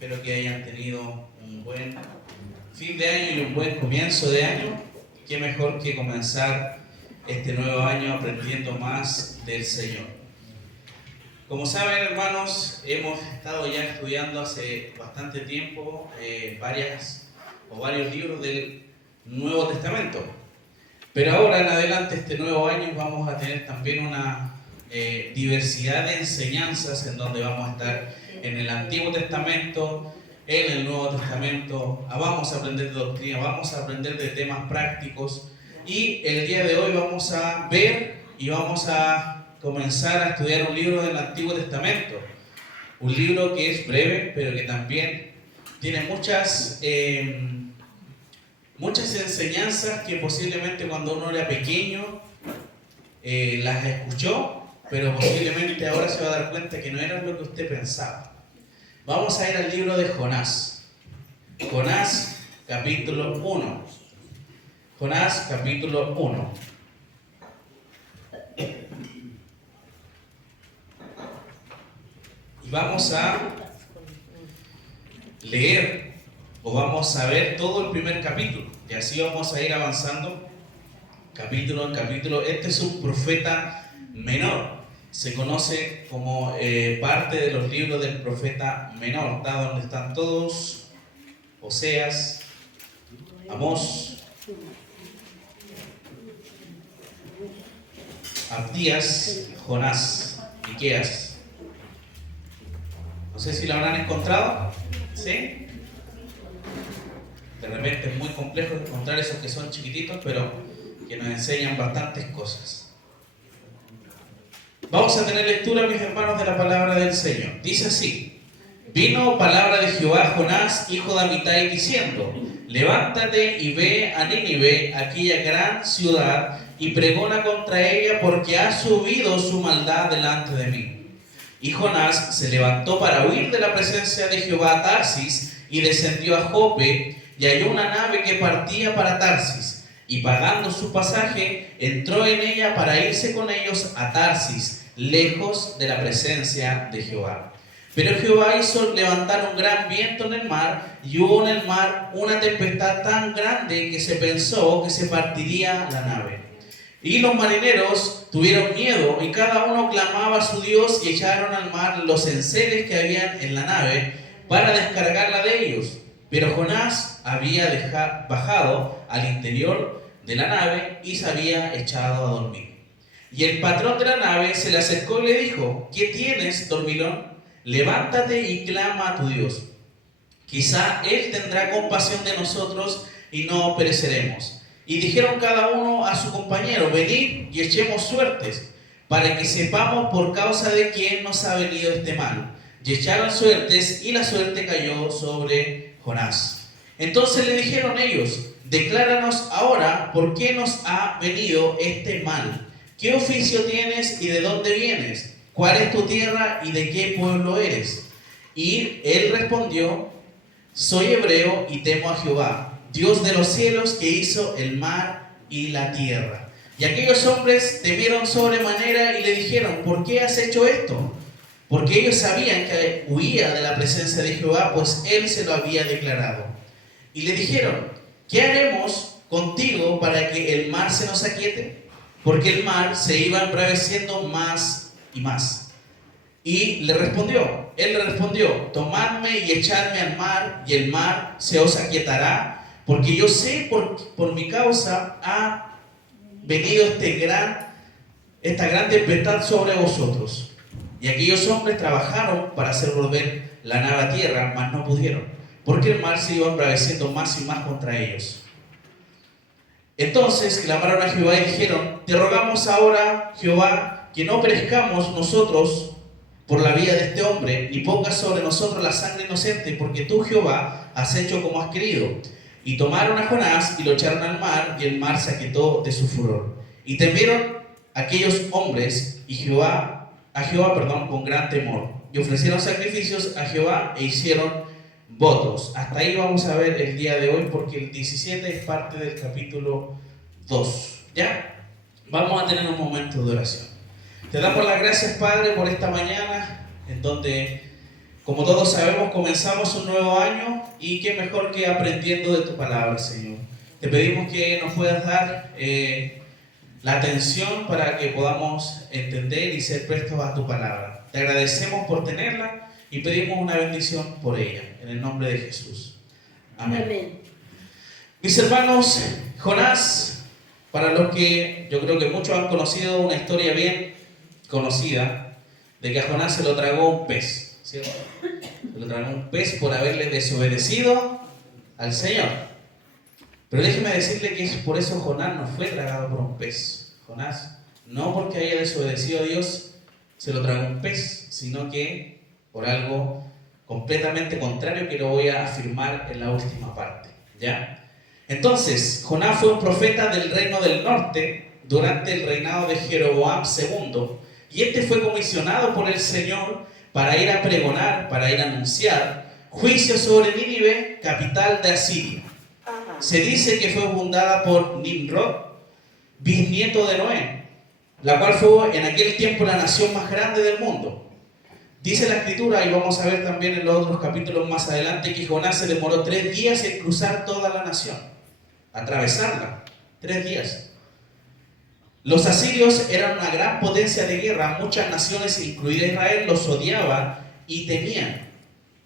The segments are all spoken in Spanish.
Espero que hayan tenido un buen fin de año y un buen comienzo de año. Qué mejor que comenzar este nuevo año aprendiendo más del Señor. Como saben, hermanos, hemos estado ya estudiando hace bastante tiempo varios libros del Nuevo Testamento. Pero ahora en adelante, este nuevo año, vamos a tener también una diversidad de enseñanzas en donde vamos a estar en el Antiguo Testamento, en el Nuevo Testamento. Vamos a aprender de doctrina, vamos a aprender de temas prácticos. Y el día de hoy vamos a ver y vamos a comenzar a estudiar un libro del Antiguo Testamento. Un libro que es breve, pero que también tiene muchas enseñanzas que posiblemente cuando uno era pequeño las escuchó, pero posiblemente ahora se va a dar cuenta que no era lo que usted pensaba. Vamos a ir al libro de Jonás. Jonás, capítulo 1. Jonás, capítulo 1. Y vamos a leer, o vamos a ver todo el primer capítulo. Y así vamos a ir avanzando capítulo en capítulo. Este es un profeta menor. Se conoce como parte de los libros del profeta menor. Está donde están todos: Oseas, Amós, Abdías, Jonás, Miqueas. No sé si lo habrán encontrado. ¿Sí? De repente es muy complejo encontrar esos que son chiquititos, pero que nos enseñan bastantes cosas. Vamos a tener lectura, mis hermanos, de la palabra del Señor. Dice así: vino palabra de Jehová a Jonás, hijo de Amitai, diciendo: levántate y ve a Nínive, aquella gran ciudad, y pregona contra ella, porque ha subido su maldad delante de mí. Y Jonás se levantó para huir de la presencia de Jehová a Tarsis, y descendió a Jope, y halló una nave que partía para Tarsis. Y pagando su pasaje, entró en ella para irse con ellos a Tarsis, lejos de la presencia de Jehová. Pero Jehová hizo levantar un gran viento en el mar, y hubo en el mar una tempestad tan grande que se pensó que se partiría la nave. Y los marineros tuvieron miedo, y cada uno clamaba a su Dios, y echaron al mar los enseres que habían en la nave para descargarla de ellos. Pero Jonás había bajado al interior de la nave y se había echado a dormir. Y el patrón de la nave se le acercó y le dijo: ¿qué tienes, dormilón? Levántate y clama a tu Dios. Quizá Él tendrá compasión de nosotros y no pereceremos. Y dijeron cada uno a su compañero: venid y echemos suertes, para que sepamos por causa de quién nos ha venido este mal. Y echaron suertes, y la suerte cayó sobre Jonás. Entonces le dijeron ellos: decláranos ahora por qué nos ha venido este mal. ¿Qué oficio tienes y de dónde vienes? ¿Cuál es tu tierra y de qué pueblo eres? Y él respondió: soy hebreo y temo a Jehová, Dios de los cielos, que hizo el mar y la tierra. Y aquellos hombres temieron sobremanera y le dijeron: ¿por qué has hecho esto? Porque ellos sabían que huía de la presencia de Jehová, pues él se lo había declarado. Y le dijeron: ¿qué haremos contigo para que el mar se nos aquiete? Porque el mar se iba embraveciendo más y más. Y él le respondió: tomadme y echadme al mar, y el mar se os aquietará, porque yo sé por mi causa ha venido esta gran tempestad sobre vosotros. Y aquellos hombres trabajaron para hacer volver la nave a tierra, mas no pudieron, porque el mar se iba embraveciendo más y más contra ellos. Entonces clamaron a Jehová y dijeron: te rogamos ahora, Jehová, que no perezcamos nosotros por la vida de este hombre, ni pongas sobre nosotros la sangre inocente, porque tú, Jehová, has hecho como has querido. Y tomaron a Jonás y lo echaron al mar, y el mar se aquietó de su furor. Y temieron aquellos hombres a Jehová, con gran temor, y ofrecieron sacrificios a Jehová e hicieron votos. Hasta ahí vamos a ver el día de hoy, porque el 17 es parte del capítulo 2. ¿Ya? Vamos a tener un momento de oración. Te damos las gracias, Padre, por esta mañana en donde Como todos sabemos, comenzamos un nuevo año y qué mejor que aprendiendo de tu palabra, Señor. Te pedimos que nos puedas dar la atención para que podamos entender y ser prestos a tu palabra. Te agradecemos por tenerla y pedimos una bendición por ella, en el nombre de Jesús. Amén. Amén. Mis hermanos, Jonás, para los que yo creo que muchos han conocido una historia bien conocida, de que a Jonás se lo tragó un pez, ¿cierto? Se lo tragó un pez por haberle desobedecido al Señor. Pero déjeme decirle que es por eso Jonás no fue tragado por un pez. Jonás, no porque haya desobedecido a Dios, se lo tragó un pez, sino que por algo completamente contrario que lo voy a afirmar en la última parte, ¿ya? Entonces, Jonás fue un profeta del reino del norte durante el reinado de Jeroboam II, y este fue comisionado por el Señor para ir a pregonar, para ir a anunciar juicio sobre Nínive, capital de Asiria. Se dice que fue fundada por Nimrod, bisnieto de Noé, la cual fue en aquel tiempo la nación más grande del mundo. Dice la escritura, y vamos a ver también en los otros capítulos más adelante, que Jonás se demoró 3 días en cruzar toda la nación, atravesarla, 3 días. Los asirios eran una gran potencia de guerra, muchas naciones, incluida Israel, los odiaban y temían.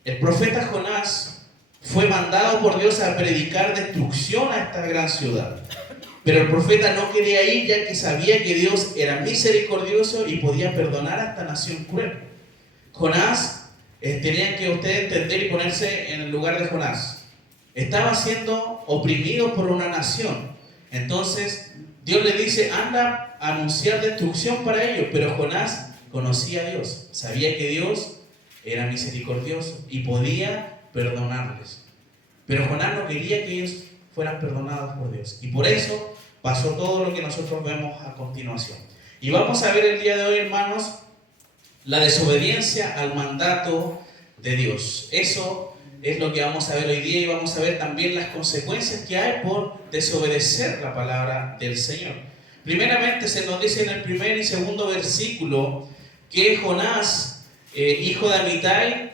El profeta Jonás fue mandado por Dios a predicar destrucción a esta gran ciudad. Pero el profeta no quería ir, ya que sabía que Dios era misericordioso y podía perdonar a esta nación cruel. Jonás, tenían que ustedes entender y ponerse en el lugar de Jonás. Estaba siendo oprimido por una nación. Entonces, Dios le dice, anda a anunciar destrucción para ellos. Pero Jonás conocía a Dios. Sabía que Dios era misericordioso y podía perdonarles. Pero Jonás no quería que ellos fueran perdonados por Dios. Y por eso pasó todo lo que nosotros vemos a continuación. Y vamos a ver el día de hoy, hermanos, la desobediencia al mandato de Dios. Eso es lo que vamos a ver hoy día, y vamos a ver también las consecuencias que hay por desobedecer la palabra del Señor. Primeramente se nos dice en el primer y segundo versículo que Jonás, hijo de Amitai,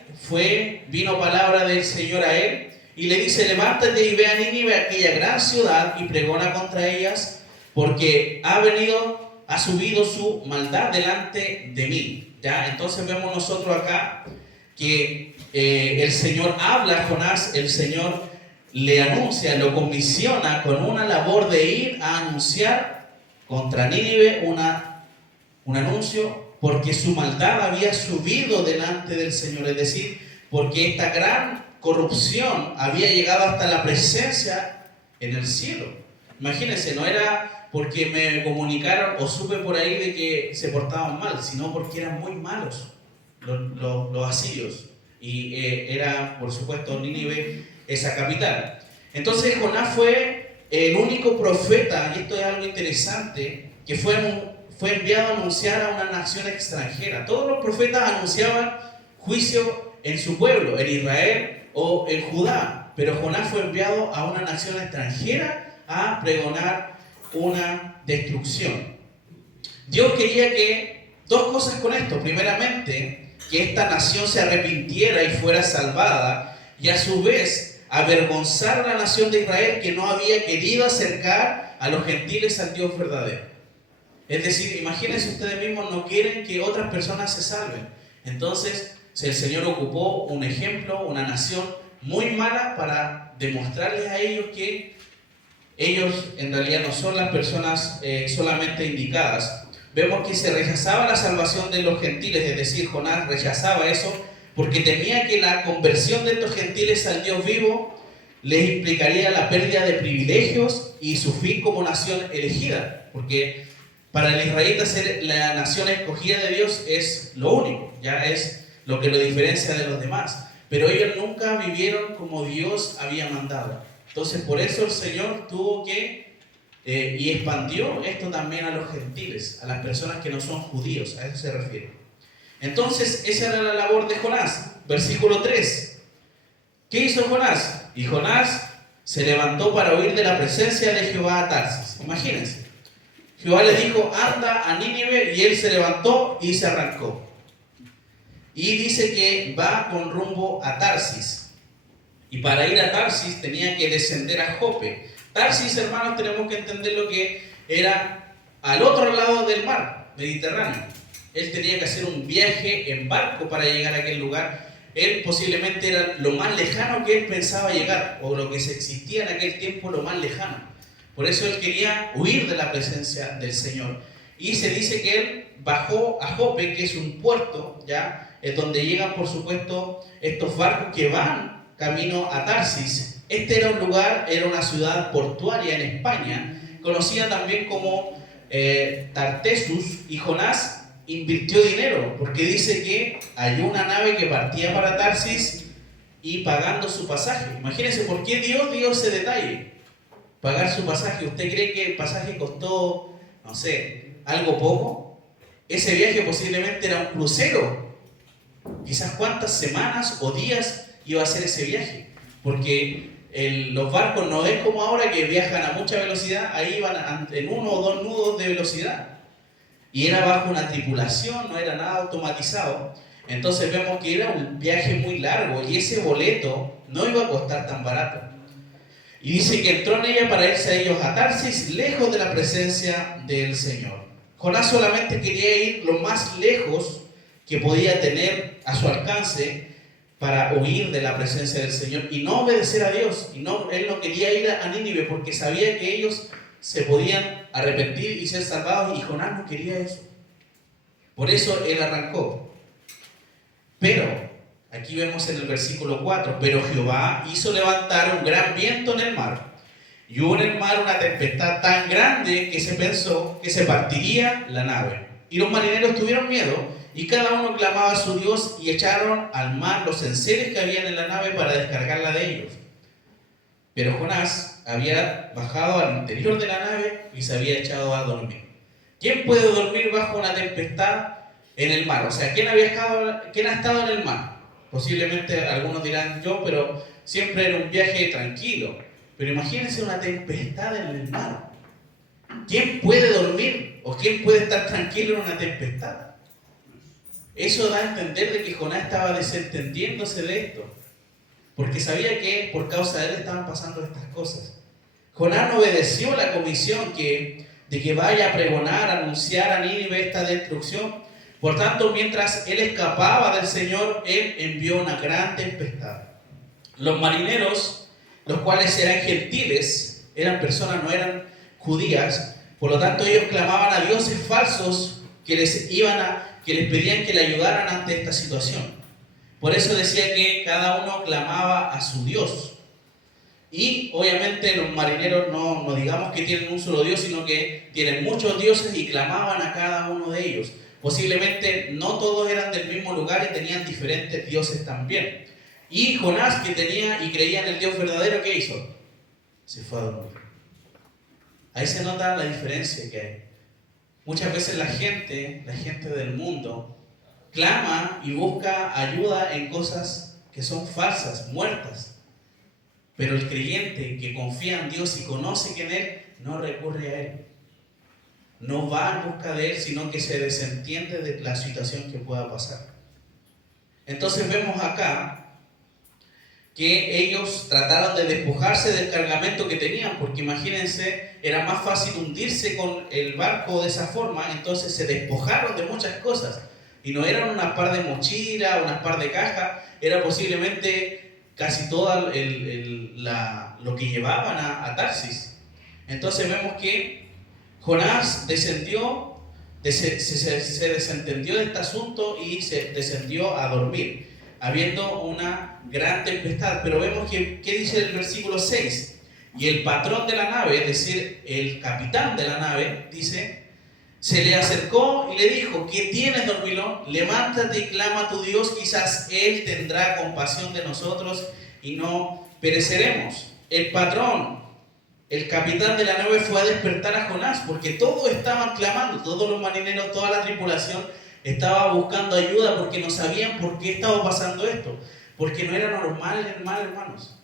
vino palabra del Señor a él y le dice, levántate y ve a Nínive, aquella gran ciudad, y pregona contra ellas, porque ha subido su maldad delante de mí. ¿Ya? Entonces vemos nosotros acá que el Señor habla a Jonás, el Señor le anuncia, lo comisiona con una labor de ir a anunciar contra Nínive un anuncio, porque su maldad había subido delante del Señor, es decir, porque esta gran corrupción había llegado hasta la presencia en el cielo. Imagínense, no era porque me comunicaron o supe por ahí de que se portaban mal, sino porque eran muy malos los asirios. Y era, por supuesto, Nínive esa capital. Entonces Jonás fue el único profeta, y esto es algo interesante, que fue enviado a anunciar a una nación extranjera. Todos los profetas anunciaban juicio en su pueblo, en Israel o en Judá, pero Jonás fue enviado a una nación extranjera a pregonar una destrucción. Dios quería que dos cosas con esto. Primeramente, que esta nación se arrepintiera y fuera salvada, y a su vez avergonzar a la nación de Israel, que no había querido acercar a los gentiles al Dios verdadero. Es decir, imagínense ustedes mismos, no quieren que otras personas se salven. Entonces el Señor ocupó un ejemplo, una nación muy mala, para demostrarles a ellos que ellos en realidad no son las personas solamente indicadas. Vemos que se rechazaba la salvación de los gentiles, es decir, Jonás rechazaba eso porque temía que la conversión de estos gentiles al Dios vivo les implicaría la pérdida de privilegios y su fin como nación elegida, porque para el israelita ser la nación escogida de Dios es lo único, ya es lo que lo diferencia de los demás, pero ellos nunca vivieron como Dios había mandado. Entonces por eso el Señor tuvo que y expandió esto también a los gentiles, a las personas que no son judíos, a eso se refiere. Entonces esa era la labor de Jonás. Versículo 3. ¿Qué hizo Jonás? Y Jonás se levantó para huir de la presencia de Jehová a Tarsis. Imagínense, Jehová le dijo, anda a Nínive, y él se levantó y se arrancó. y dice que va con rumbo a Tarsis. Y para ir a Tarsis tenía que descender a Jope. Tarsis, hermanos, tenemos que entender lo que era al otro lado del mar Mediterráneo. Él tenía que hacer un viaje en barco para llegar a aquel lugar. Él posiblemente era lo más lejano que él pensaba llegar, o lo que se existía en aquel tiempo, lo más lejano. Por eso él quería huir de la presencia del Señor. Y se dice que él bajó a Jope, que es un puerto, ¿ya? Es donde llegan, por supuesto, estos barcos que van camino a Tarsis. Este era un lugar, era una ciudad portuaria en España, conocida también como Tartessus, y Jonás invirtió dinero, porque dice que hay una nave que partía para Tarsis y pagando su pasaje. Imagínense, ¿por qué Dios dio ese detalle? Pagar su pasaje. ¿Usted cree que el pasaje costó, no sé, algo poco? Ese viaje posiblemente era un crucero. Quizás cuántas semanas o días iba a ser ese viaje. Porque los barcos no es como ahora que viajan a mucha velocidad, ahí van en 1 o 2 nudos de velocidad. Y era bajo una tripulación, no era nada automatizado. Entonces vemos que era un viaje muy largo y ese boleto no iba a costar tan barato. Y dice que entró en ella para irse a ellos a Tarsis, lejos de la presencia del Señor. Jonás solamente quería ir lo más lejos que podía tener a su alcance para huir de la presencia del Señor y no obedecer a Dios. Él no quería ir a Nínive porque sabía que ellos se podían arrepentir y ser salvados, y Jonás no quería eso. Por eso él arrancó. Pero, aquí vemos en el versículo 4, pero Jehová hizo levantar un gran viento en el mar, y hubo en el mar una tempestad tan grande que se pensó que se partiría la nave. Y los marineros tuvieron miedo, y cada uno clamaba a su Dios, y echaron al mar los enseres que habían en la nave para descargarla de ellos. Pero Jonás había bajado al interior de la nave y se había echado a dormir. ¿Quién puede dormir bajo una tempestad en el mar? O sea, ¿quién ha estado en el mar? Posiblemente algunos dirán yo, pero siempre era un viaje tranquilo. Pero imagínense una tempestad en el mar. ¿Quién puede dormir o quién puede estar tranquilo en una tempestad? Eso da a entender de que Jonás estaba desentendiéndose de esto, porque sabía que por causa de él estaban pasando estas cosas. Jonás no obedeció la comisión de que vaya a pregonar, a anunciar a Nínive esta destrucción. Por tanto, mientras él escapaba del Señor, él envió una gran tempestad. Los marineros, los cuales eran gentiles, eran personas, no eran judías, por lo tanto ellos clamaban a dioses falsos que les pedían que le ayudaran ante esta situación. Por eso decía que cada uno clamaba a su Dios. Y obviamente los marineros no digamos que tienen un solo Dios, sino que tienen muchos dioses y clamaban a cada uno de ellos. Posiblemente no todos eran del mismo lugar y tenían diferentes dioses también. Y Jonás, que tenía y creía en el Dios verdadero, ¿qué hizo? Se fue a dormir. Ahí se nota la diferencia que hay. Muchas veces la gente del mundo, clama y busca ayuda en cosas que son falsas, muertas. Pero el creyente que confía en Dios y conoce que en Él, no recurre a Él. No va en busca de Él, sino que se desentiende de la situación que pueda pasar. Entonces vemos acá que ellos trataron de despojarse del cargamento que tenían, porque imagínense, era más fácil hundirse con el barco de esa forma, entonces se despojaron de muchas cosas. Y no eran unas par de mochilas, unas par de cajas, era posiblemente casi todo lo que llevaban a Tarsis. Entonces vemos que Jonás se desentendió de este asunto y se descendió a dormir, habiendo una gran tempestad. Pero vemos que, ¿qué dice el versículo 6? Y el patrón de la nave, es decir, el capitán de la nave, dice, se le acercó y le dijo: ¿qué tienes, dormilón? Levántate y clama a tu Dios, quizás Él tendrá compasión de nosotros y no pereceremos. El patrón, el capitán de la nave, fue a despertar a Jonás, porque todos estaban clamando, todos los marineros, toda la tripulación estaba buscando ayuda, porque no sabían por qué estaba pasando esto, porque no era normal el mar, hermanos.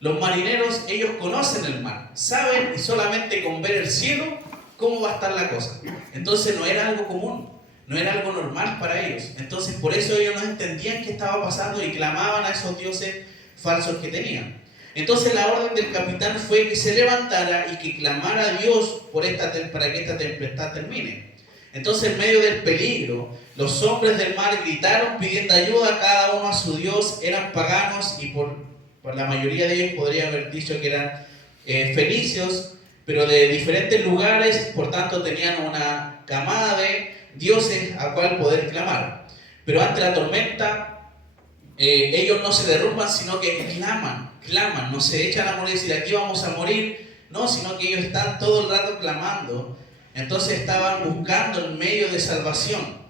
Los marineros, ellos conocen el mar, saben, y solamente con ver el cielo cómo va a estar la cosa. Entonces no era algo común. no era algo normal para ellos. Entonces por eso ellos no entendían qué estaba pasando y clamaban a esos dioses falsos que tenían. Entonces la orden del capitán fue que se levantara y que clamara a Dios para que esta tempestad termine. Entonces en medio del peligro, los hombres del mar gritaron pidiendo ayuda, cada uno a su Dios. Eran paganos y por la mayoría de ellos podría haber dicho que eran fenicios, pero de diferentes lugares, por tanto tenían una camada de dioses a cual poder clamar. Pero ante la tormenta, ellos no se derrumban, sino que claman, no se echan a morir y decir aquí vamos a morir, no, sino que ellos están todo el rato clamando. Entonces estaban buscando el medio de salvación.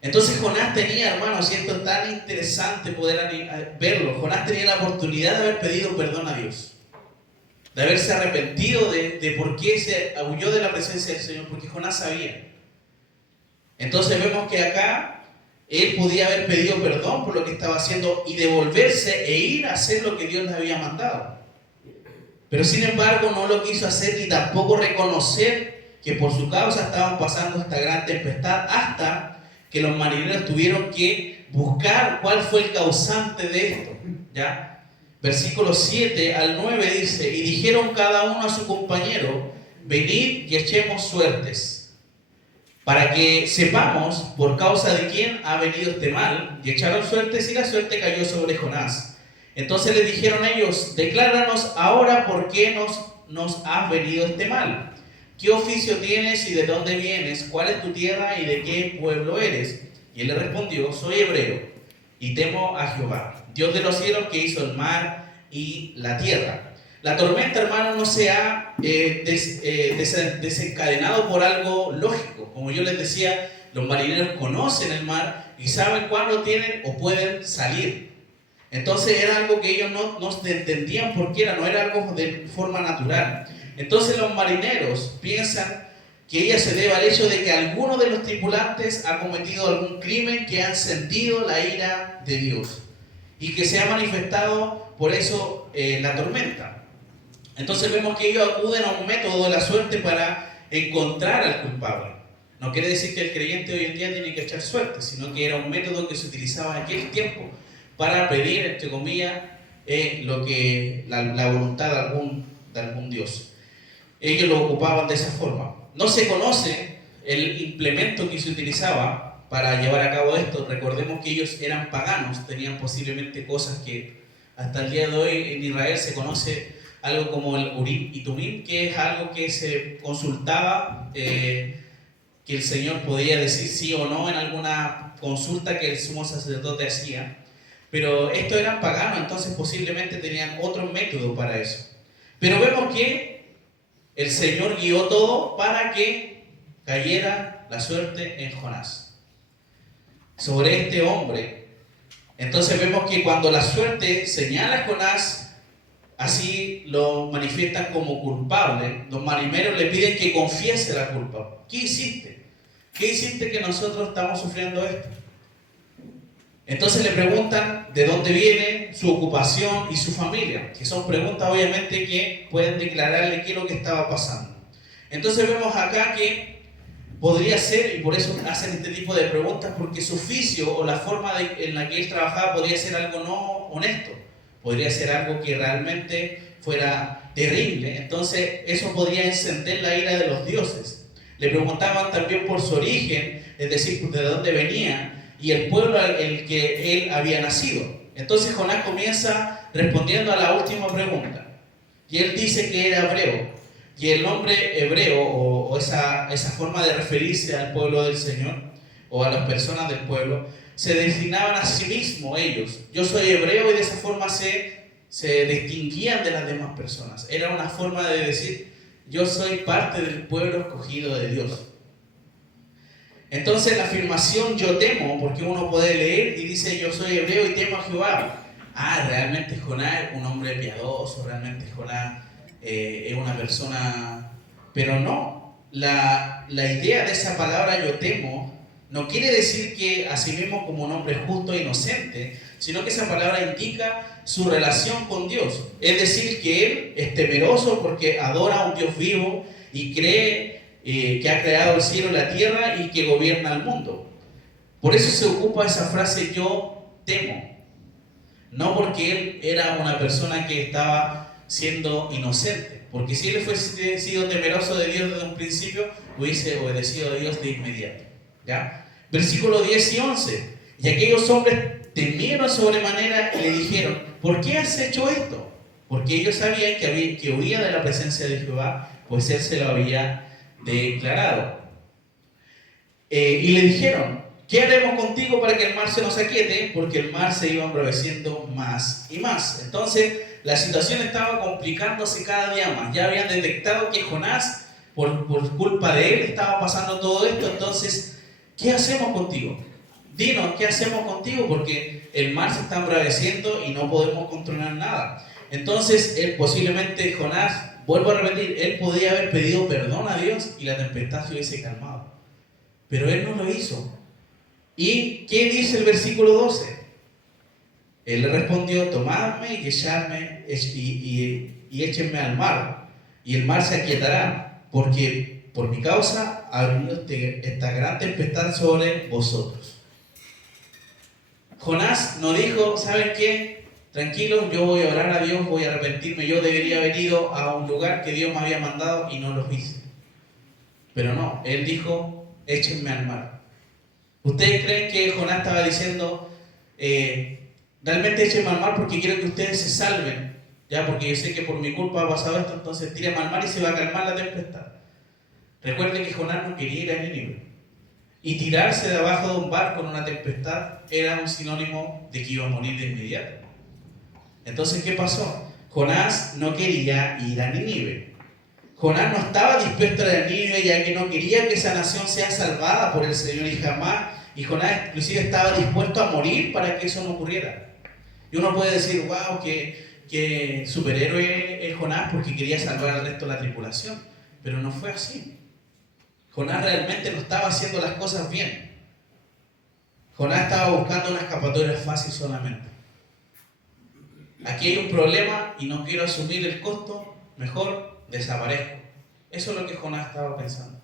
Entonces Jonás tenía, hermanos, y esto es tan interesante poder verlo, Jonás tenía la oportunidad de haber pedido perdón a Dios, de haberse arrepentido de por qué se huyó de la presencia del Señor, porque Jonás sabía. Entonces vemos que acá él podía haber pedido perdón por lo que estaba haciendo y devolverse e ir a hacer lo que Dios le había mandado. Pero sin embargo no lo quiso hacer ni tampoco reconocer que por su causa estaban pasando esta gran tempestad, hasta que los marineros tuvieron que buscar cuál fue el causante de esto, ¿ya? Versículos 7 al 9 dice: y dijeron cada uno a su compañero, venid y echemos suertes, para que sepamos por causa de quién ha venido este mal. Y echaron suertes y la suerte cayó sobre Jonás. Entonces le dijeron ellos, decláranos ahora por qué nos ha venido este mal. ¿Qué oficio tienes y de dónde vienes? ¿Cuál es tu tierra y de qué pueblo eres? Y él le respondió, soy hebreo y temo a Jehová, Dios de los cielos, que hizo el mar y la tierra. La tormenta, hermano, no se ha desencadenado por algo lógico. Como yo les decía, los marineros conocen el mar y saben cuándo tienen o pueden salir. Entonces era algo que ellos no entendían por qué era, no era algo de forma natural. Entonces los marineros piensan que ella se debe al hecho de que alguno de los tripulantes ha cometido algún crimen, que han sentido la ira de Dios y que se ha manifestado por eso la tormenta. Entonces vemos que ellos acuden a un método de la suerte para encontrar al culpable. No quiere decir que el creyente hoy en día tiene que echar suerte, sino que era un método que se utilizaba en aquel tiempo para pedir, entre comillas, la voluntad de algún Dios. Ellos lo ocupaban de esa forma. No se conoce el implemento que se utilizaba para llevar a cabo esto. Recordemos que ellos eran paganos, tenían posiblemente cosas que hasta el día de hoy en Israel se conoce algo como el Urim y Tumim, que es algo que se consultaba, que el Señor podía decir sí o no en alguna consulta que el sumo sacerdote hacía. Pero estos eran paganos, entonces posiblemente tenían otro método para eso. Pero vemos que el Señor guió todo para que cayera la suerte en Jonás, sobre este hombre. Entonces vemos que cuando la suerte señala a Jonás, así lo manifiestan como culpable. Los marineros le piden que confiese la culpa. ¿Qué hiciste? ¿Qué hiciste que nosotros estamos sufriendo esto? Entonces le preguntan de dónde viene, su ocupación y su familia, que son preguntas obviamente que pueden declararle qué es lo que estaba pasando. Entonces vemos acá que podría ser, y por eso hacen este tipo de preguntas, porque su oficio o la forma en la que él trabajaba podría ser algo no honesto, podría ser algo que realmente fuera terrible. Entonces eso podría encender la ira de los dioses. Le preguntaban también por su origen, es decir, de dónde venía, y el pueblo en el que él había nacido. Entonces Jonás comienza respondiendo a la última pregunta. Y él dice que era hebreo. Y el nombre hebreo, o esa forma de referirse al pueblo del Señor, o a las personas del pueblo, se designaban a sí mismos ellos. Yo soy hebreo, y de esa forma se distinguían de las demás personas. Era una forma de decir, yo soy parte del pueblo escogido de Dios. Entonces la afirmación yo temo, porque uno puede leer y dice yo soy hebreo y temo a Jehová. Realmente Jonás es un hombre piadoso, realmente Jonás es una persona... Pero no, la idea de esa palabra yo temo no quiere decir que así mismo como un hombre justo e inocente, sino que esa palabra indica su relación con Dios. Es decir, que él es temeroso porque adora a un Dios vivo y cree que ha creado el cielo y la tierra y que gobierna el mundo. Por eso se ocupa esa frase yo temo. No porque él era una persona que estaba siendo inocente. Porque si él fuese sido temeroso de Dios desde un principio, hubiese obedecido a Dios de inmediato. ¿Ya? Versículos 10 y 11. Y aquellos hombres temieron sobremanera y le dijeron, ¿por qué has hecho esto? Porque ellos sabían que huía de la presencia de Jehová, pues él se lo había declarado. Y le dijeron, ¿qué haremos contigo para que el mar se nos aquiete? Porque el mar se iba embraveciendo más y más. Entonces, la situación estaba complicándose cada día más. Ya habían detectado que Jonás, por culpa de él, estaba pasando todo esto. Entonces, ¿qué hacemos contigo? Dinos, ¿qué hacemos contigo? Porque el mar se está embraveciendo y no podemos controlar nada. Entonces, posiblemente Jonás, vuelvo a repetir, él podía haber pedido perdón a Dios y la tempestad se hubiese calmado. Pero él no lo hizo. ¿Y qué dice el versículo 12? Él le respondió, tomadme y echarme y échenme al mar, y el mar se aquietará, porque por mi causa ha venido esta gran tempestad sobre vosotros. Jonás no dijo, ¿saben qué? Tranquilos, yo voy a orar a Dios, voy a arrepentirme, yo debería haber ido a un lugar que Dios me había mandado y no lo hice. Pero no, él dijo, échenme al mar. ¿Ustedes creen que Jonás estaba diciendo, realmente échenme al mar porque quiero que ustedes se salven? Ya, porque yo sé que por mi culpa ha pasado esto, entonces tírenme al mar y se va a calmar la tempestad. Recuerden que Jonás no quería ir a Nínive. Y tirarse de abajo de un barco en una tempestad era un sinónimo de que iba a morir de inmediato. Entonces, ¿qué pasó? Jonás no quería ir a Nínive. Jonás no estaba dispuesto a ir a Nínive, ya que no quería que esa nación sea salvada por el Señor y jamás. Y Jonás inclusive estaba dispuesto a morir para que eso no ocurriera. Y uno puede decir, wow, que superhéroe es Jonás porque quería salvar al resto de la tripulación. Pero no fue así. Jonás realmente no estaba haciendo las cosas bien. Jonás estaba buscando una escapatoria fácil solamente. Aquí hay un problema y no quiero asumir el costo, mejor desaparezco. Eso es lo que Jonás estaba pensando.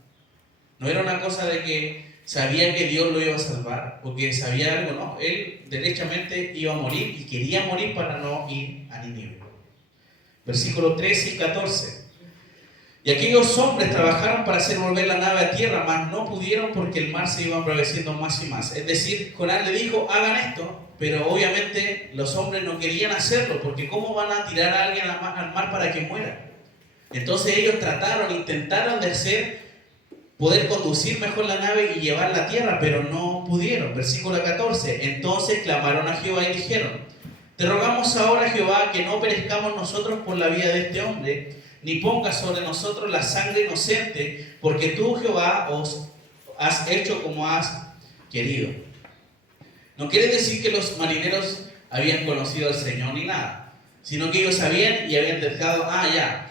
No era una cosa de que sabía que Dios lo iba a salvar o que sabía algo, no. Él derechamente iba a morir y quería morir para no ir a Nínive. Versículos 13 y 14. Y aquellos hombres trabajaron para hacer volver la nave a tierra, mas no pudieron porque el mar se iba embraveciendo más y más. Es decir, Jonás le dijo, hagan esto, pero obviamente los hombres no querían hacerlo, porque ¿cómo van a tirar a alguien al mar para que muera? Entonces ellos intentaron de poder conducir mejor la nave y llevarla a tierra, pero no pudieron. Versículo 14. Entonces clamaron a Jehová y dijeron, te rogamos ahora, Jehová, que no perezcamos nosotros por la vida de este hombre, ni pongas sobre nosotros la sangre inocente, porque tú, Jehová, os has hecho como has querido. No quiere decir que los marineros habían conocido al Señor ni nada, sino que ellos sabían y habían dejado,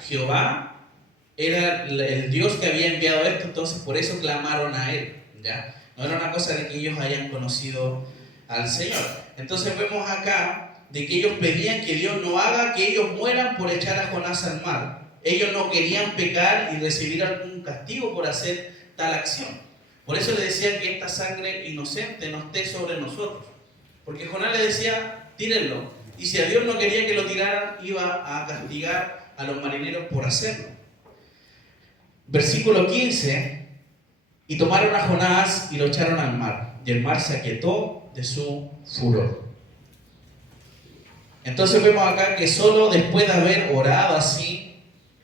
Jehová era el Dios que había enviado esto, entonces por eso clamaron a Él, ¿ya? No era una cosa de que ellos hayan conocido al Señor. Entonces vemos acá de que ellos pedían que Dios no haga que ellos mueran por echar a Jonás al mar. Ellos no querían pecar y recibir algún castigo por hacer tal acción. Por eso le decían que esta sangre inocente no esté sobre nosotros. Porque Jonás le decía, tírenlo. Y si a Dios no quería que lo tiraran, iba a castigar a los marineros por hacerlo. Versículo 15. Y tomaron a Jonás y lo echaron al mar. Y el mar se aquietó de su furor. Entonces vemos acá que solo después de haber orado así,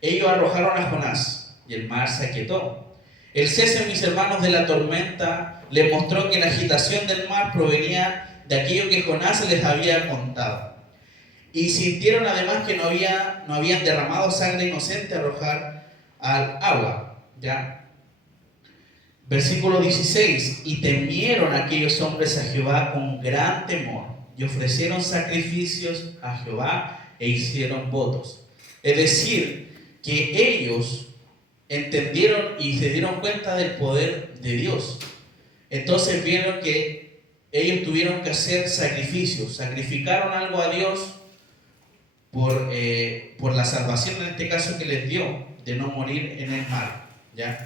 ellos arrojaron a Jonás y el mar se aquietó. El cese, mis hermanos, de la tormenta les mostró que la agitación del mar provenía de aquello que Jonás les había contado. Y sintieron además que no habían derramado sangre inocente a arrojar al agua. ¿Ya? Versículo 16. Y temieron aquellos hombres a Jehová con gran temor, y ofrecieron sacrificios a Jehová e hicieron votos. Es decir, que ellos entendieron y se dieron cuenta del poder de Dios. Entonces vieron que ellos tuvieron que hacer sacrificios, sacrificaron algo a Dios por la salvación en este caso que les dio, de no morir en el mar, ¿ya?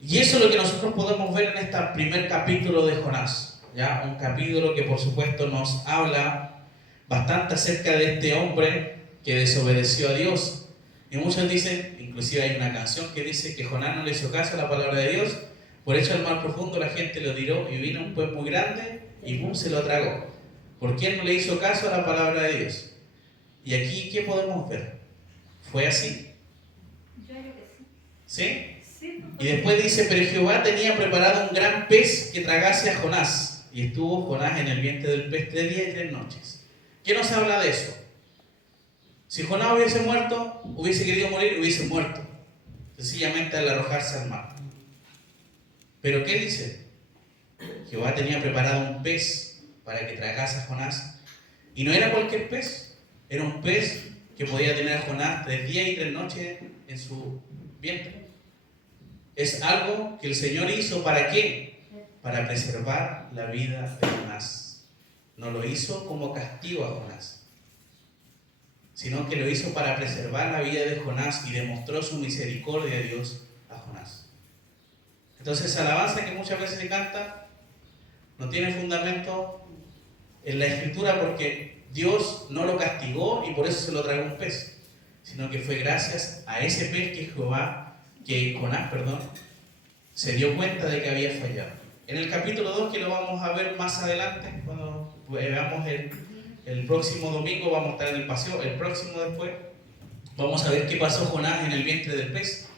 Y eso es lo que nosotros podemos ver en este primer capítulo de Jonás, ¿ya? Un capítulo que por supuesto nos habla bastante acerca de este hombre que desobedeció a Dios. Y muchos dicen, inclusive hay una canción que dice que Jonás no le hizo caso a la palabra de Dios, por eso al mar profundo la gente lo tiró y vino un pez muy grande y ¡pum! Se lo tragó. Porque él no le hizo caso a la palabra de Dios. Y aquí, ¿qué podemos ver? ¿Fue así? Yo creo que sí. ¿Sí? Sí, Y después dice, pero Jehová tenía preparado un gran pez que tragase a Jonás. Y estuvo Jonás en el vientre del pez 3 días y 3 noches. ¿Qué nos habla de eso? Si Jonás hubiese muerto, hubiese querido morir, hubiese muerto. Sencillamente al arrojarse al mar. Pero ¿qué dice? Jehová tenía preparado un pez para que tragase a Jonás. Y no era cualquier pez. Era un pez que podía tener a Jonás 3 días y 3 noches en su vientre. Es algo que el Señor hizo, ¿para qué? Para preservar la vida de Jonás. No lo hizo como castigo a Jonás, sino que lo hizo para preservar la vida de Jonás y demostró su misericordia de Dios a Jonás. Entonces, esa alabanza que muchas veces se canta no tiene fundamento en la Escritura, porque Dios no lo castigó y por eso se lo tragó un pez, sino que fue gracias a ese pez que Jonás se dio cuenta de que había fallado. En el capítulo 2, que lo vamos a ver más adelante, cuando veamos el próximo domingo, vamos a estar en el paseo, el próximo después, vamos a ver qué pasó Jonás en el vientre del pez,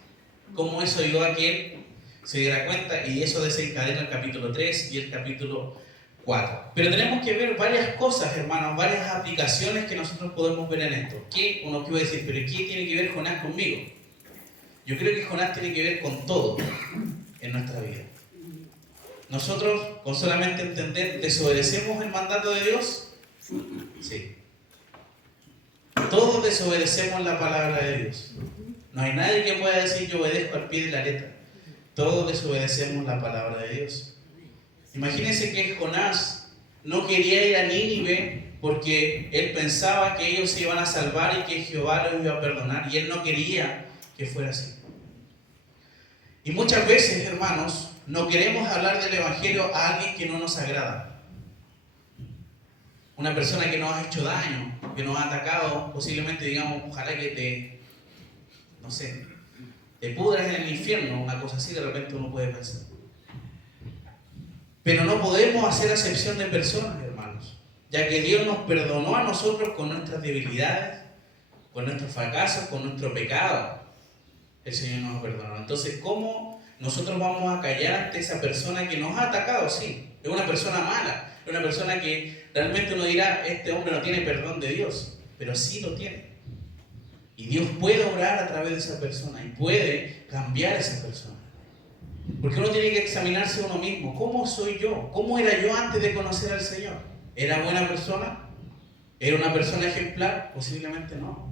cómo eso ayudó a que él se diera cuenta, y eso desencadena el capítulo 3 y el capítulo 4. Pero tenemos que ver varias cosas, hermanos, varias aplicaciones que nosotros podemos ver en esto. ¿Qué? Uno que va a decir, pero ¿qué tiene que ver Jonás conmigo? Yo creo que Jonás tiene que ver con todo en nuestra vida. Nosotros, con solamente entender, ¿desobedecemos el mandato de Dios? Sí. Todos desobedecemos la palabra de Dios. No hay nadie que pueda decir yo obedezco al pie de la letra. Todos desobedecemos la palabra de Dios. Imagínense que Jonás no quería ir a Nínive porque él pensaba que ellos se iban a salvar y que Jehová los iba a perdonar, y él no quería que fuera así. Y muchas veces, hermanos, no queremos hablar del Evangelio a alguien que no nos agrada. Una persona que nos ha hecho daño, que nos ha atacado, posiblemente digamos, ojalá que te pudras en el infierno, una cosa así de repente uno puede pensar. Pero no podemos hacer acepción de personas, hermanos, ya que Dios nos perdonó a nosotros con nuestras debilidades, con nuestros fracasos, con nuestro pecado. El Señor nos perdonó. Entonces, ¿cómo nosotros vamos a callar ante esa persona que nos ha atacado? Sí, es una persona mala, es una persona que realmente uno dirá, este hombre no tiene perdón de Dios, pero sí lo tiene. Y Dios puede obrar a través de esa persona y puede cambiar a esa persona. Porque uno tiene que examinarse a uno mismo. ¿Cómo soy yo? ¿Cómo era yo antes de conocer al Señor? ¿Era buena persona? ¿Era una persona ejemplar? Posiblemente no.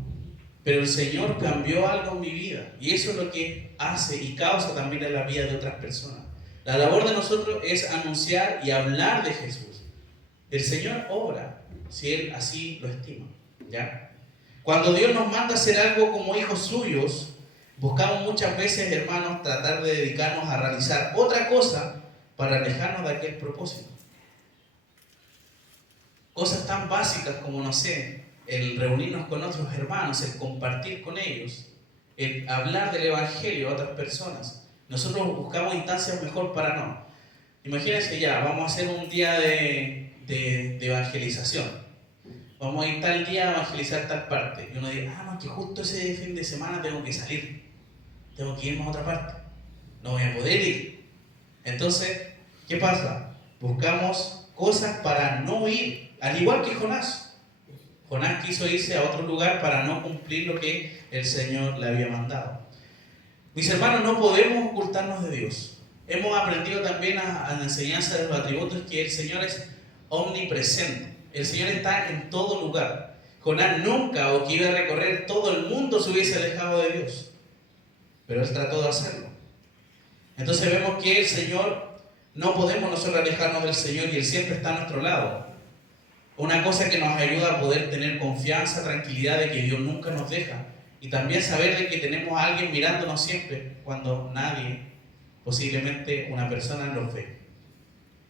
Pero el Señor cambió algo en mi vida. Y eso es lo que hace y causa también en la vida de otras personas. La labor de nosotros es anunciar y hablar de Jesús. El Señor obra si Él así lo estima, ¿ya? Cuando Dios nos manda a hacer algo como hijos suyos, buscamos muchas veces, hermanos, tratar de dedicarnos a realizar otra cosa para alejarnos de aquel propósito. Cosas tan básicas como, no sé, el reunirnos con otros hermanos, el compartir con ellos, el hablar del Evangelio a otras personas. Nosotros buscamos instancias mejor para no. Imagínense ya, vamos a hacer un día de evangelización. Vamos a ir tal día a evangelizar tal parte. Y uno dice, no, que justo ese fin de semana tengo que salir. Tengo que irme a otra parte. No voy a poder ir. Entonces, ¿qué pasa? Buscamos cosas para no ir. Al igual que Jonás. Jonás quiso irse a otro lugar para no cumplir lo que el Señor le había mandado. Mis hermanos, no podemos ocultarnos de Dios. Hemos aprendido también a la enseñanza de los atributos que el Señor es omnipresente. El Señor está en todo lugar. Jonás nunca, o que iba a recorrer todo el mundo, se hubiese alejado de Dios. Pero él trató de hacerlo. Entonces vemos que el Señor, no podemos nosotros alejarnos del Señor y Él siempre está a nuestro lado. Una cosa que nos ayuda a poder tener confianza, tranquilidad de que Dios nunca nos deja. Y también saber de que tenemos a alguien mirándonos siempre cuando nadie posiblemente una persona no fe.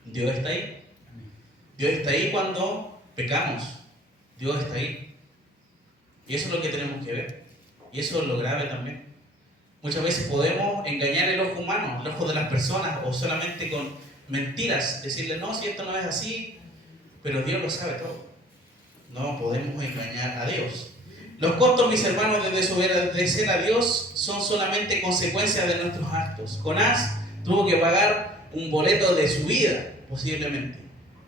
Dios está ahí. Dios está ahí cuando pecamos. Dios está ahí. Y eso es lo que tenemos que ver. Y eso es lo grave también. Muchas veces podemos engañar el ojo humano, el ojo de las personas, o solamente con mentiras, decirle, no, si esto no es así, pero Dios lo sabe todo. No podemos engañar a Dios. Los costos, mis hermanos, de desobedecer a Dios son solamente consecuencias de nuestros actos. Jonás tuvo que pagar un boleto de su vida, posiblemente,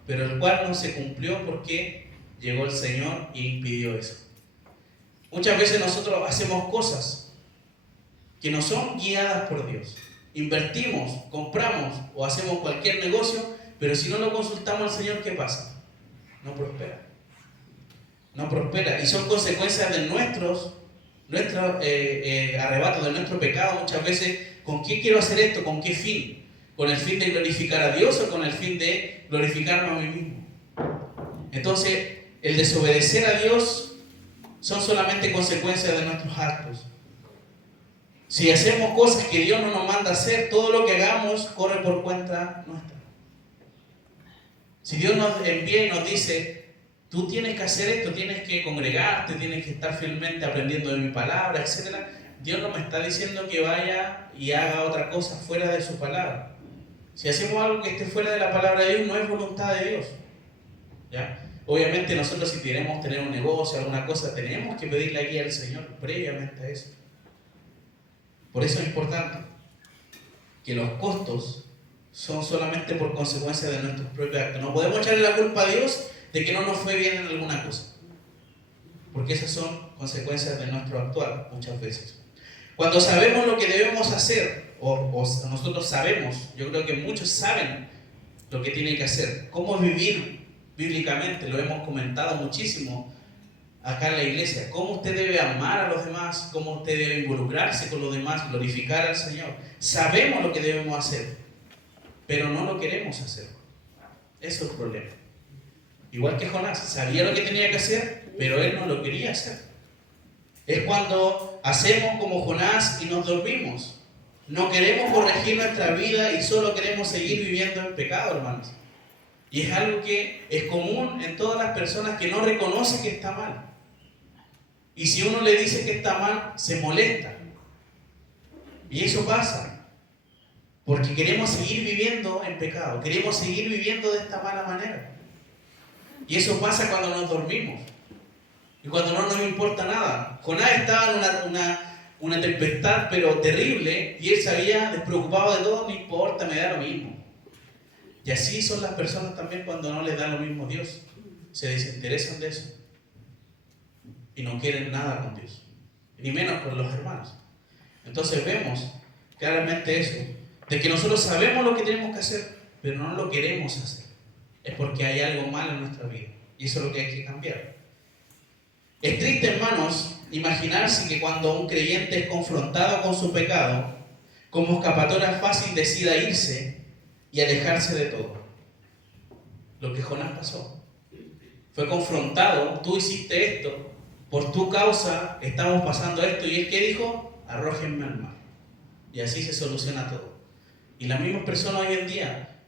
pero el cual no se cumplió porque llegó el Señor y impidió eso. Muchas veces nosotros hacemos cosas que no son guiadas por Dios. Invertimos, compramos o hacemos cualquier negocio, pero si no lo consultamos al Señor, ¿qué pasa? No prospera. No prospera. Y son consecuencias de nuestro arrebato, de nuestro pecado. Muchas veces, ¿con qué quiero hacer esto? ¿Con qué fin? ¿Con el fin de glorificar a Dios o con el fin de glorificarme a mí mismo? Entonces, el desobedecer a Dios son solamente consecuencias de nuestros actos. Si hacemos cosas que Dios no nos manda hacer, todo lo que hagamos corre por cuenta nuestra. Si Dios nos envía y nos dice, tú tienes que hacer esto, tienes que congregarte, tienes que estar fielmente aprendiendo de mi palabra, etc. Dios no me está diciendo que vaya y haga otra cosa fuera de su palabra. Si hacemos algo que esté fuera de la palabra de Dios, no es voluntad de Dios. ¿Ya? Obviamente nosotros si queremos tener un negocio, alguna cosa, tenemos que pedir la guía al Señor previamente a eso. Por eso es importante que los costos son solamente por consecuencia de nuestros propios actos. No podemos echarle la culpa a Dios de que no nos fue bien en alguna cosa, porque esas son consecuencias de nuestro actuar muchas veces. Cuando sabemos lo que debemos hacer, o nosotros sabemos, yo creo que muchos saben lo que tienen que hacer, cómo vivir bíblicamente, lo hemos comentado muchísimo acá en la iglesia, cómo usted debe amar a los demás, cómo usted debe involucrarse con los demás, glorificar al Señor. Sabemos lo que debemos hacer, pero no lo queremos hacer. Eso es el problema. Igual que Jonás, sabía lo que tenía que hacer, pero él no lo quería hacer. Es cuando hacemos como Jonás y nos dormimos. No queremos corregir nuestra vida y solo queremos seguir viviendo en pecado, hermanos. Y es algo que es común en todas las personas que no reconocen que está mal. Y si uno le dice que está mal, se molesta. Y eso pasa. Porque queremos seguir viviendo en pecado. Queremos seguir viviendo de esta mala manera. Y eso pasa cuando nos dormimos. Y cuando no nos importa nada. Jonás estaba en una tempestad, pero terrible. Y él se había despreocupado de todo. No importa, me da lo mismo. Y así son las personas también cuando no les da lo mismo Dios. Se desinteresan de eso. Y no quieren nada con Dios. Ni menos con los hermanos. Entonces vemos claramente eso. De que nosotros sabemos lo que tenemos que hacer, pero no lo queremos hacer. Es porque hay algo malo en nuestra vida. Y eso es lo que hay que cambiar. Es triste, hermanos, imaginarse que cuando un creyente es confrontado con su pecado, como escapatoria fácil decida irse y alejarse de todo. Lo que Jonás pasó. Fue confrontado, tú hiciste esto, por tu causa estamos pasando esto. ¿Y él qué dijo? Arrójenme al mar. Y así se soluciona todo. Y las mismas personas hoy en día,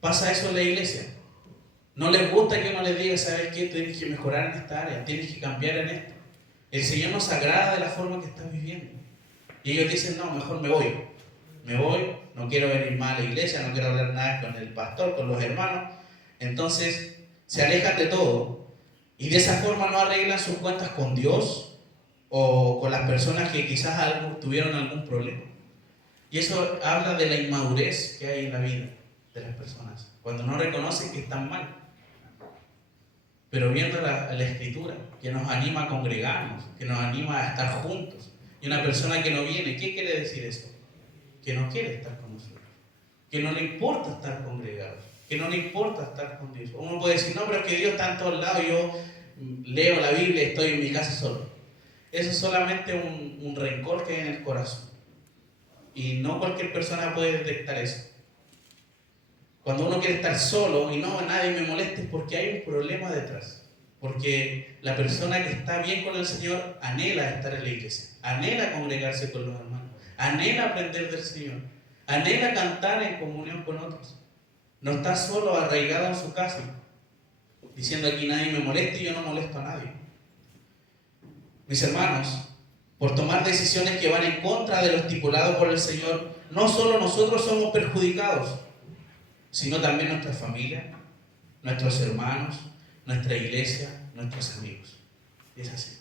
pasa eso en la iglesia. No les gusta que uno les diga, ¿sabes qué? Tienes que mejorar en esta área, tienes que cambiar en esto. El Señor nos agrada de la forma que estás viviendo. Y ellos dicen, no, mejor me voy. Me voy, no quiero venir más a la iglesia, no quiero hablar nada con el pastor, con los hermanos. Entonces, se alejan de todo. Y de esa forma no arreglan sus cuentas con Dios o con las personas que quizás tuvieron algún problema. Y eso habla de la inmadurez que hay en la vida de las personas, cuando no reconocen que están mal. Pero viendo la Escritura, que nos anima a congregarnos, que nos anima a estar juntos, y una persona que no viene, ¿qué quiere decir eso? Que no quiere estar con nosotros, que no le importa estar congregados, que no le importa estar con Dios. Uno puede decir, no, pero es que Dios está en todos lados, yo leo la Biblia y estoy en mi casa solo. Eso es solamente un rencor que hay en el corazón. Y no cualquier persona puede detectar eso. Cuando uno quiere estar solo y no, nadie me moleste, es porque hay un problema detrás. Porque la persona que está bien con el Señor anhela estar en la iglesia, anhela congregarse con los hermanos, anhela aprender del Señor, Anhela cantar en comunión con otros. No está solo arraigado en su casa, diciendo aquí nadie me molesta y yo no molesto a nadie. Mis hermanos, por tomar decisiones que van en contra de lo estipulado por el Señor, no solo nosotros somos perjudicados, sino también nuestra familia, nuestros hermanos, nuestra iglesia, nuestros amigos. Y es así.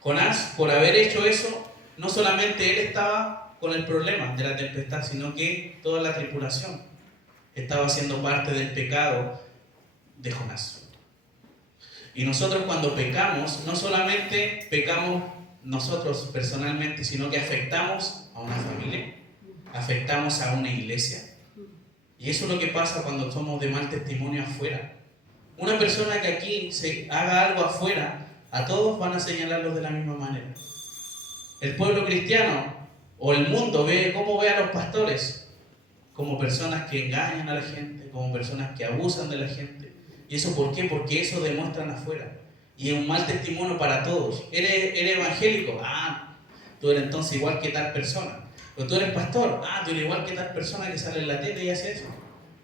Jonás, por haber hecho eso, no solamente él estaba con el problema de la tempestad, sino que toda la tripulación estaba siendo parte del pecado de Jonás. Y nosotros cuando pecamos, no solamente pecamos nosotros personalmente, sino que afectamos a una familia, afectamos a una iglesia. Y eso es lo que pasa cuando somos de mal testimonio afuera. Una persona que aquí se haga algo afuera, a todos van a señalarlos de la misma manera. El pueblo cristiano o el mundo ve cómo ve a los pastores, como personas que engañan a la gente, como personas que abusan de la gente. ¿Y eso por qué? Porque eso demuestran afuera. Y es un mal testimonio para todos. ¿Eres evangélico? Ah, tú eres entonces igual que tal persona. Pero tú eres pastor. Ah, tú eres igual que tal persona que sale en la tele y hace eso.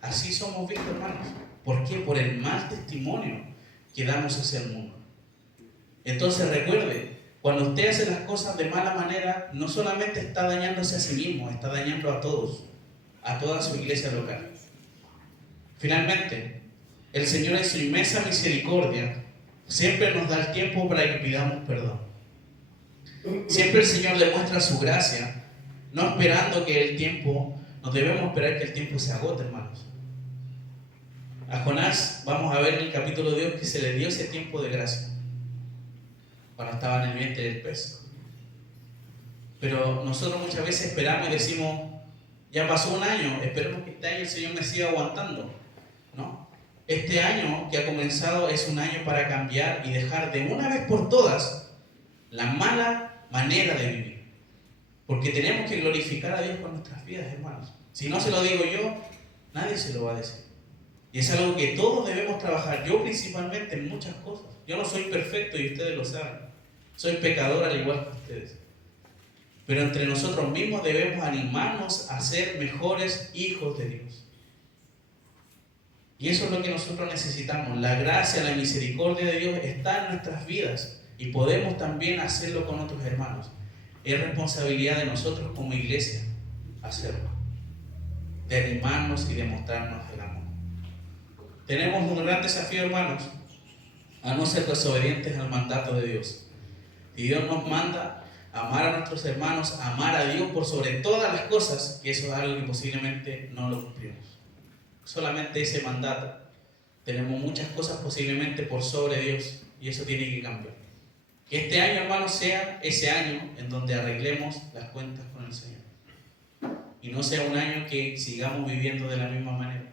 Así somos vistos, hermanos. ¿Por qué? Por el mal testimonio que damos hacia el mundo. Entonces recuerde, cuando usted hace las cosas de mala manera, no solamente está dañándose a sí mismo, está dañando a todos, a toda su iglesia local. Finalmente, el Señor en su inmensa misericordia siempre nos da el tiempo para que pidamos perdón. Siempre el Señor demuestra su gracia, no esperando que el tiempo, no debemos esperar que el tiempo se agote, hermanos. A Jonás, vamos a ver en el capítulo 2 que se le dio ese tiempo de gracia cuando estaba en el vientre del pez. Pero nosotros muchas veces esperamos y decimos, ya pasó un año, esperemos que este año el Señor me siga aguantando. ¿No? Este año que ha comenzado es un año para cambiar y dejar de una vez por todas la mala manera de vivir. Porque tenemos que glorificar a Dios con nuestras vidas, hermanos. Si no se lo digo yo, nadie se lo va a decir. Y es algo que todos debemos trabajar, yo principalmente en muchas cosas. Yo no soy perfecto y ustedes lo saben. Soy pecador al igual que ustedes. Pero entre nosotros mismos debemos animarnos a ser mejores hijos de Dios. Y eso es lo que nosotros necesitamos. La gracia, la misericordia de Dios está en nuestras vidas y podemos también hacerlo con otros hermanos. Es responsabilidad de nosotros como iglesia hacerlo, de animarnos y de mostrarnos el amor. Tenemos un gran desafío, hermanos, a no ser desobedientes al mandato de Dios. Y Dios nos manda a amar a nuestros hermanos, a amar a Dios por sobre todas las cosas, que eso es algo que posiblemente no lo cumplimos. Solamente ese mandato. Tenemos muchas cosas posiblemente por sobre Dios y eso tiene que cambiar. Que este año, hermanos, sea ese año en donde arreglemos las cuentas con el Señor. Y no sea un año que sigamos viviendo de la misma manera.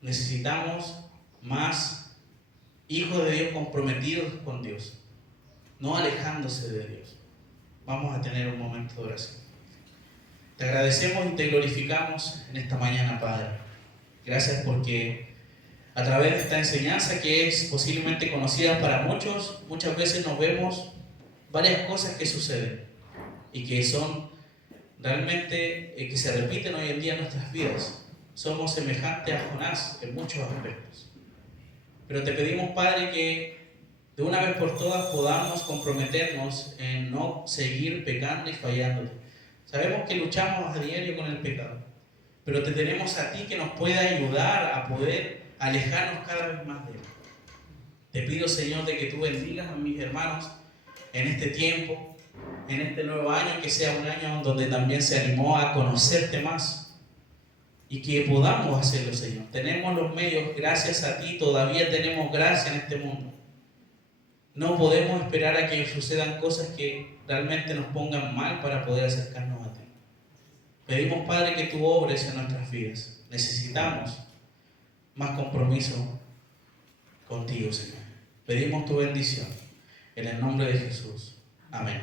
Necesitamos más hijos de Dios comprometidos con Dios, no alejándose de Dios. Vamos a tener un momento de oración. Te agradecemos y te glorificamos en esta mañana, Padre. Gracias porque a través de esta enseñanza que es posiblemente conocida para muchos, muchas veces nos vemos varias cosas que suceden y que son realmente que se repiten hoy en día en nuestras vidas. Somos semejantes a Jonás en muchos aspectos. Pero te pedimos, Padre, que de una vez por todas podamos comprometernos en no seguir pecando y fallándote. Sabemos que luchamos a diario con el pecado, pero te tenemos a ti que nos pueda ayudar a poder alejarnos cada vez más de él. Te pido, Señor, de que tú bendigas a mis hermanos en este tiempo, en este nuevo año, que sea un año donde también se animó a conocerte más y que podamos hacerlo, Señor. Tenemos los medios, gracias a ti, todavía tenemos gracia en este mundo. No podemos esperar a que sucedan cosas que realmente nos pongan mal para poder acercarnos a ti. Pedimos, Padre, que tú obres en nuestras vidas. Necesitamos más compromiso contigo, Señor. Pedimos tu bendición. En el nombre de Jesús. Amén.